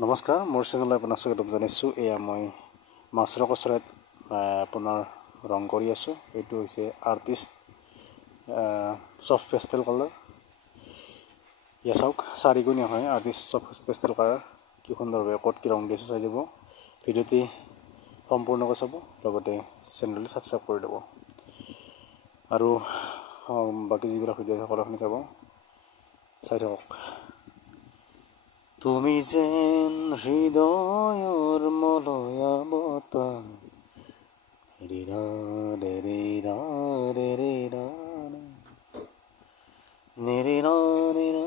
নমস্কাৰ, মোৰ চেনেললৈ আপোনাক স্বাগতম জনাইছোঁ। এয়া মই মাছৰ কচৰত আপোনাৰ ৰং কৰি আছোঁ। এইটো হৈছে আৰ্টিষ্ট চফ্ট পেষ্টেল কালাৰ। ইয়া চাওক, চাৰিগুণীয়া হয় আৰ্টিষ্ট চফ্ট পেষ্টেল কালাৰ। কি সুন্দৰভাৱে ক'ত কি ৰং দিছোঁ চাই যাব। ভিডিঅ'টি সম্পূৰ্ণকৈ চাব, লগতে চেনেলটো ছাবস্ক্ৰাইব কৰি দিব আৰু বাকী যিবিলাক ভিডিঅ' সকলোখিনি চাব, চাই থাকক। তুমি যেন হৃদয়ৰ মলয়া বতাহ, ৰেৰা ৰেৰা ৰেৰা নেৰেৰা নেৰা